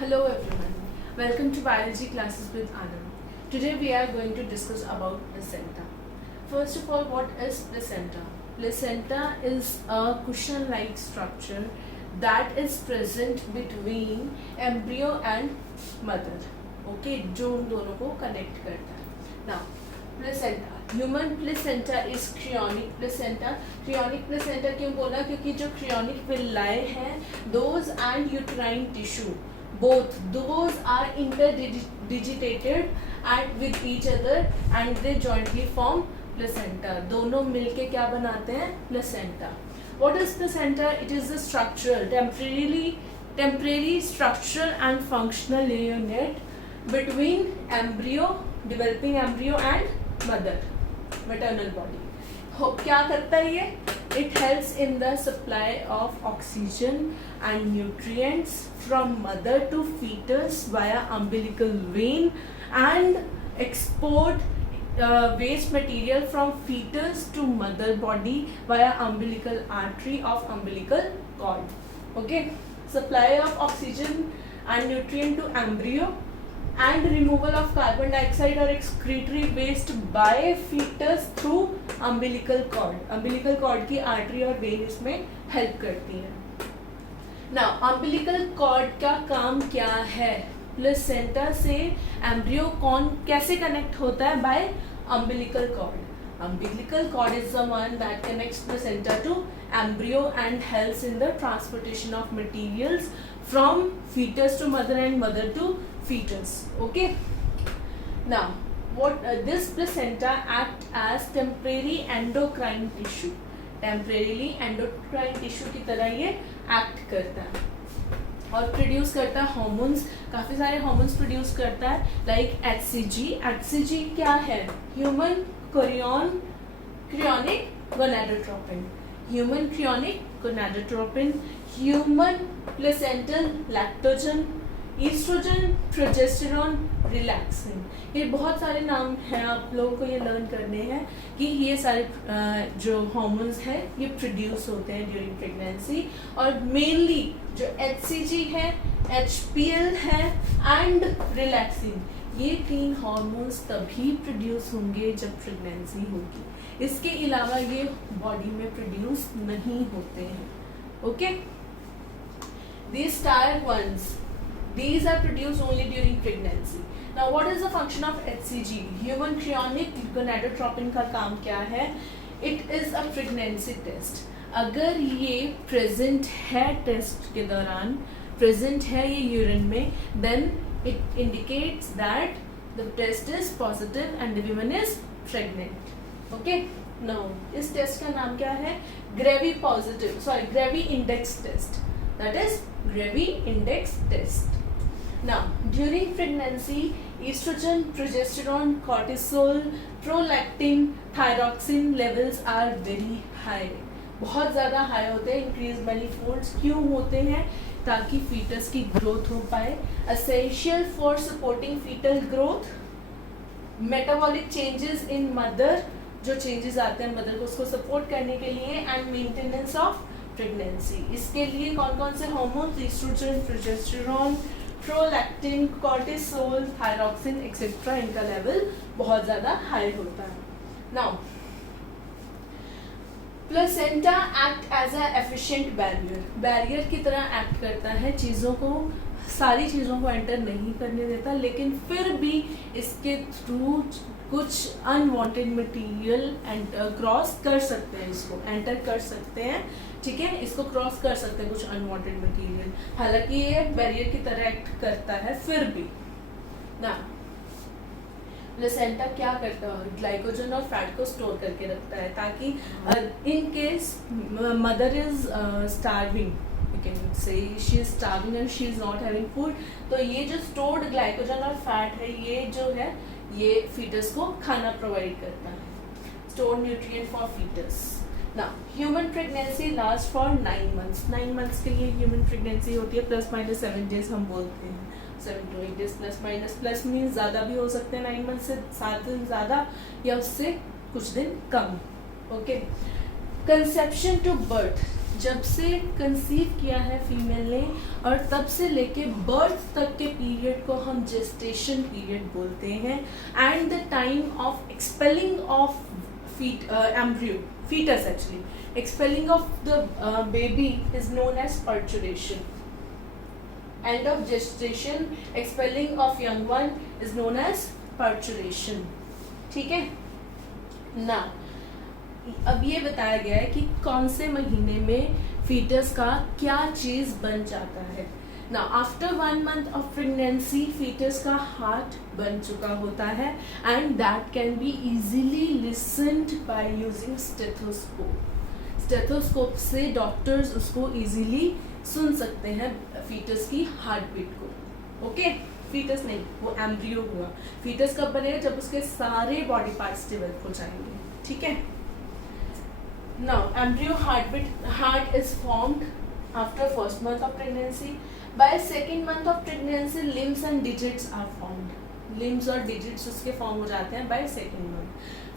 Hello everyone, welcome to Biology Classes with Anand. Today we are going to discuss about placenta. First of all, what is placenta? Placenta is a cushion-like structure that is present between embryo and mother. Okay, जो उन दोनों को connect करता है. Now, placenta. Human placenta is chorionic placenta. Chorionic placenta क्यों बोला? क्योंकि जो chorionic villi हैं, those and uterine tissue, both those are interdigitated and with each other and they jointly form placenta. दोनों मिलके क्या बनाते हैं? Placenta. What is placenta? It is a structural, temporary structural and functional unit between embryo, developing embryo and mother, maternal body. क्या करता है ये? It helps in the supply of oxygen and nutrients from mother to fetus via umbilical vein and export waste material from fetus to mother body via umbilical artery of umbilical cord. Okay, supply of oxygen and nutrient to embryo and removal of carbon dioxide or excretory waste by fetus through umbilical cord. Umbilical cord की artery और vein इसमें help करती है. Now umbilical cord का काम क्या है? Placenta से embryo कैसे connect होता है? By umbilical cord. Umbilical cord is the one that connects placenta to embryo and helps in the transportation of materials from fetus to mother and mother to fetus. Okay. Now, what this placenta act as temporary endocrine tissue. Temporarily endocrine tissue की तरह ये act करता है और produce करता है hormones. काफ़ी सारे हार्मोन्स प्रोड्यूस करता है लाइक HCG. HCG क्या है? Human chorionic gonadotropin. Human chorionic gonadotropin, human placental lactogen, oestrogen, progesterone, relaxin. ये बहुत सारे नाम हैं, आप लोगों को ये लर्न करने हैं कि ये सारे जो हार्मोन्स हैं ये प्रोड्यूस होते हैं ड्यूरिंग प्रेगनेंसी. और मेनली जो HCG है, HPL है एंड रिलैक्सिन, ये 3 हार्मोन्स तभी प्रोड्यूस होंगे जब प्रेगनेंसी होगी. इसके अलावा ये बॉडी में प्रोड्यूस नहीं होते हैं. Okay, these tired ones, these are produced only during pregnancy. Now what is the function of HCG? Human chorionic gonadotropin का काम क्या है? It is a pregnancy test. अगर ये present है टेस्ट के दौरान, present है ये यूरिन में, then it indicates that the test is positive and the woman is pregnant. Okay? Now इस टेस्ट का नाम क्या है? Gravy index test. That is Gravy index test. Now during pregnancy, estrogen, progesterone, cortisol, prolactin, thyroxine levels are very high. बहुत ज़्यादा high होते हैं. Increase many folds. क्यों होते हैं? ताकि फीटस की ग्रोथ हो पाए. Essential for supporting fetal growth. Metabolic changes in mother, जो चेंजेस आते हैं मदर को उसको सपोर्ट करने के लिए, एंड मेंटेनेंस ऑफ प्रेगनेंसी. इसके लिए कौन कौन से hormones? Oestrogen, progesterone, prolactin, cortisol, thyroxine etcetera, इनका लेवल बहुत ज़्यादा हाई होता है. Now placenta act as a efficient barrier की तरह एक्ट करता है. सारी चीज़ों को एंटर नहीं करने देता, लेकिन फिर भी इसके थ्रू कुछ अनवांटेड मटेरियल क्रॉस कर सकते हैं, इसको एंटर कर सकते हैं. ठीक है, इसको क्रॉस कर सकते हैं कुछ अनवांटेड मटेरियल. हालांकि ये बैरियर की तरह एक्ट करता है फिर भी. ना प्लेसेंटा क्या करता है? ग्लाइकोजन और फैट को स्टोर करके रखता है ताकि in case mother is starving, you can say she is starving and she is not having food, तो ये जो stored glycogen और fat है, ये जो है ये fetus को खाना provide करता है. stored nutrient for fetus. Now human pregnancy lasts for 9 months. 9 months के लिए human pregnancy होती है. +- 7 days हम बोलते हैं. 7 to 8 days +- प्लस मीन्स ज़्यादा भी हो सकते हैं 9 months से 7 दिन ज़्यादा या उससे कुछ दिन कम. Okay, conception to birth. जब से कंसीव किया है फीमेल ने और तब से लेके बर्थ तक के पीरियड को हम जेस्टेशन पीरियड बोलते हैं, and the time of expelling of embryo, fetus actually, expelling of the baby is known as parturition. End of gestation, expelling of young one is known as parturition. ठीक है ना। अब ये बताया गया है कि कौन से महीने में फीटस का क्या चीज बन जाता है ना। After 1 month of pregnancy foetus का हार्ट बन चुका होता है, and that can be easily listened by using stethoscope. Stethoscope से डॉक्टर्स उसको इजीली सुन सकते हैं फीटस की हार्ट बीट को। ओके, फीटस नहीं, वो एम्ब्रियो हुआ। फीटस कब बनेगा? जब उसके सारे बॉडी पार्ट्स डेवलप हो जाएंगे। ठीक है। Now embryo heart is formed after first month of pregnancy. By second month of pregnancy limbs and digits are formed. Limbs और डिजिट्स उसके फॉर्म हो जाते हैं by second month.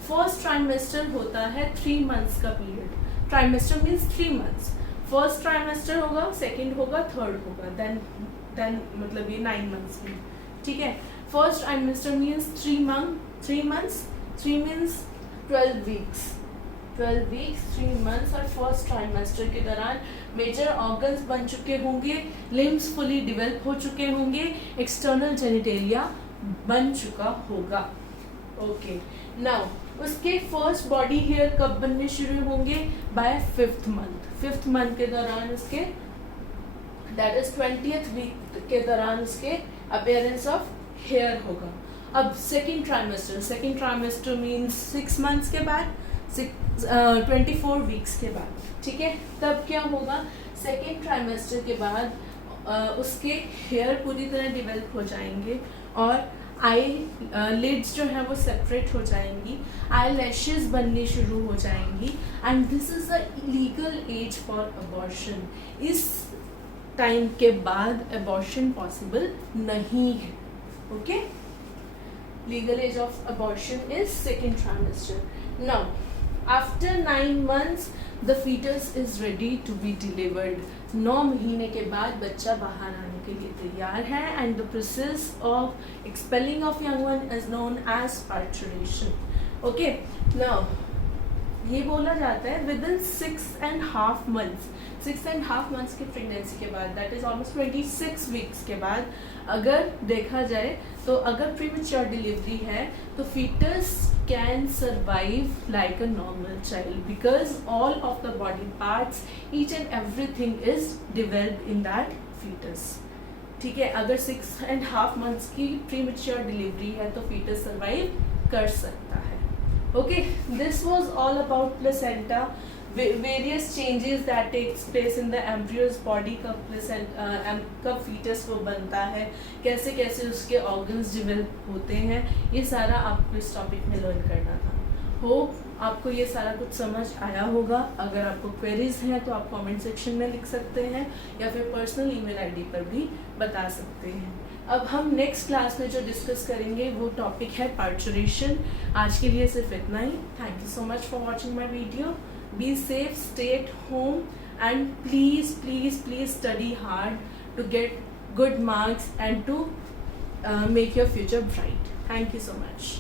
First trimester होता है 3 months का period. Trimester means 3 months। First trimester होगा, second होगा, थर्ड होगा, देन मतलब ये 9 months में। ठीक है। First trimester means 3 months, 3 means 12 weeks, 3 months। और फर्स्ट ट्राइमेस्टर के दौरान मेजर ऑर्गन्स बन चुके होंगे, लिम्स फुली डेवलप हो चुके होंगे, एक्सटर्नल जेनिटेलिया बन चुका होगा। ओके, नाउ उसके फर्स्ट बॉडी हेयर कब बनने शुरू होंगे? Bye 5th month। 5th month के दौरान उसके दैट इज 20th week के दौरान उसके अपेयरेंस ऑफ हेयर होगा। अब सेकेंड ट्राइमेस्टर मीन्स 6 months के बाद, 24 weeks के बाद। ठीक है। तब क्या होगा? सेकेंड ट्राइमेस्टर के बाद उसके हेयर पूरी तरह डेवलप हो जाएंगे और आई लिड्स जो है वो सेपरेट हो जाएंगी, आई लैशेज बननी शुरू हो जाएंगी, and this is the legal age for abortion. इस टाइम के बाद अबॉर्शन पॉसिबल नहीं है। Okay, legal age of abortion is second trimester. Now after 9 months the foetus is ready to be delivered. 9 महीने के बाद बच्चा बाहर आने के लिए तैयार है, and the process of expelling of young one is known as parturition. Okay, now ये बोला जाता है विदिन 6.5 months, 6.5 months की प्रेगनेंसी के बाद, दैट इज ऑलमोस्ट 26 weeks के बाद, अगर देखा जाए तो अगर प्रीमेच्योर डिलीवरी है तो foetus can survive like a normal child because all of the body parts, each and everything is developed in that fetus. ठीक है। अगर 6.5 months की premature delivery है तो fetus survive कर सकता है। Okay, this was all about placenta, various changes that takes place in the embryo's body कब fetus वो बनता है, कैसे कैसे उसके organs develop होते हैं, ये सारा आपको इस टॉपिक में लर्न करना था। होप आपको ये सारा कुछ समझ आया होगा। अगर आपको क्वेरीज हैं तो आप कमेंट सेक्शन में लिख सकते हैं या फिर पर्सनल ईमेल आईडी पर भी बता सकते हैं। अब हम नेक्स्ट क्लास में जो डिस्कस करेंगे वो टॉपिक है पार्चुरेशन। आज के लिए सिर्फ इतना ही। Thank you so much for watching my video. Be safe, stay at home, and please study hard to get good marks and to make your future bright. Thank you so much.